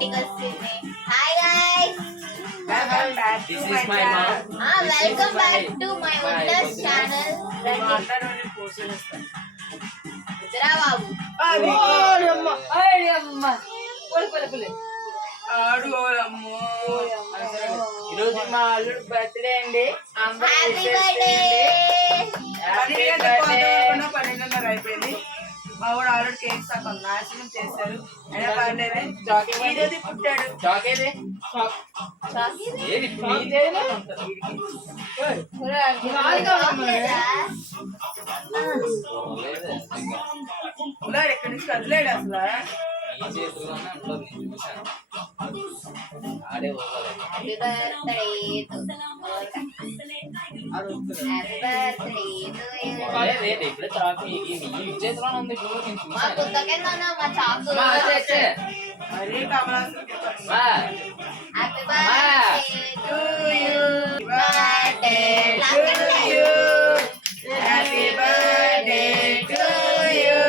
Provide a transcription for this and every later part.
బయటికి వస్తుంది. Hi guys, welcome back to my channel. Welcome back to my wonders channel. మాట్లాడని పోషన్ ఇస్తాను. ఇదరా బాబు. ఈరోజు మా అల్లుడు బర్త్డే అండి. Happy birthday. 12:30 అయిపోయింది. మా వాడు ఆల్రెడీ కేక్ సగం నాశనం చేశారు. ఈరోజు పుట్టాడు. ఎక్కడి నుంచి కదిలేడు అసలు. హ్యాపీ బర్త్డే టు మా పుస్తకేందన్నా మా చాకు. మరీ కమలాసు. Happy birthday to you. Birthday to you. Happy birthday to you.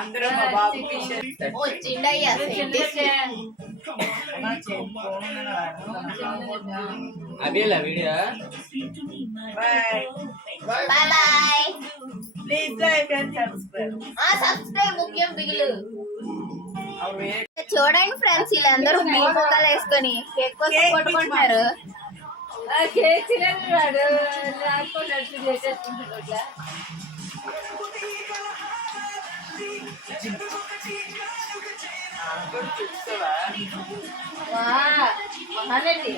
అందరూ మా బాబు వచ్చిండయ్యా. అబేలా video bye bye. Please like and subscribe. Subscribe ముఖ్యం బిగులు. చూడండి ఫ్రెండ్స్, వీళ్ళందరూ మీ ముఖాలు వేసుకొని కేక్ కోసం కొట్టుకుంటున్నారు. కేక్ తినేవాడు చేసేసుకుంటున్నా. మహానండి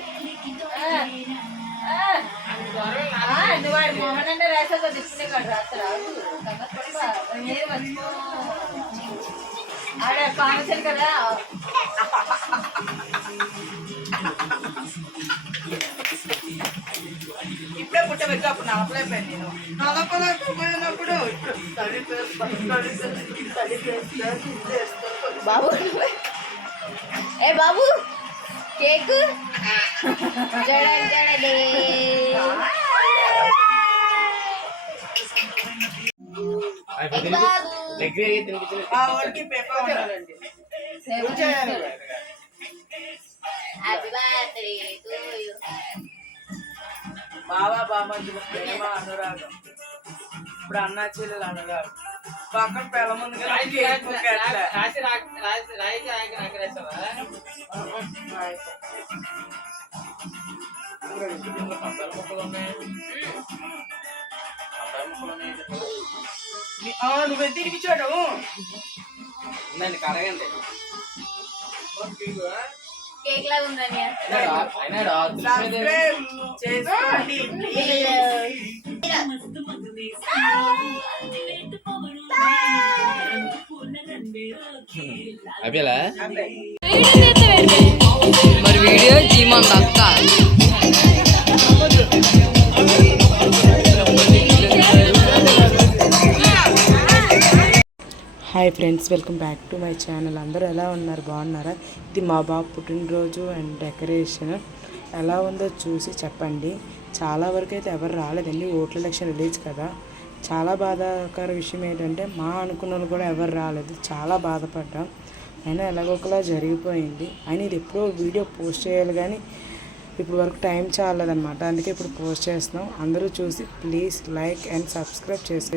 వాడు మోహన్ అంటే రాసా తీసుకునే కాదు రాస్తారు. ఆడ కాన్సల్ కదా. ఇప్పుడే పుట్టబెట్టి అప్పుడు నలపలేకపోయాను నేను. నలపలేకపోయినప్పుడు బాబు ఏ బాబు కేక్ చూడండి. ఆ వాడికి పేపర్ ఉండాలండి. Happy birthday to you. బావా బామర్దుల ప్రేమ అనురాగం. ఇప్పుడు అన్నా చెల్లెలు అనురాగం. పక్కన పిల్ల ముందు నువ్వు తినిపించాడు. కడగండి కేక్ లాగా ఉందని చేసుకోండి. అబేలా మరి వీడియో జీమంది అక్క. Hi friends, welcome back to my channel. అందరూ ఎలా ఉన్నారు, బాగున్నారా? ఇది మా బాబు పుట్టినరోజు అండ్ డెకరేషన్ ఎలా ఉందో చూసి చెప్పండి. చాలా వరకు అయితే ఎవరు రాలేదండి, ఓట్ల ఎలక్షన్ రిలీజ్ కదా. చాలా బాధాకర విషయం ఏంటంటే మా అనుకున్న వాళ్ళు కూడా ఎవరు రాలేదు. చాలా బాధపడ్డాం. అయినా ఎలాగొకలా జరిగిపోయింది. అయినా ఇది ఎప్పుడో వీడియో పోస్ట్ చేయాలి కానీ ఇప్పుడు వరకు టైం చాలదన్నమాట. అందుకే ఇప్పుడు పోస్ట్ చేస్తున్నాం. అందరూ చూసి ప్లీజ్ లైక్ అండ్ సబ్స్క్రైబ్ చేసే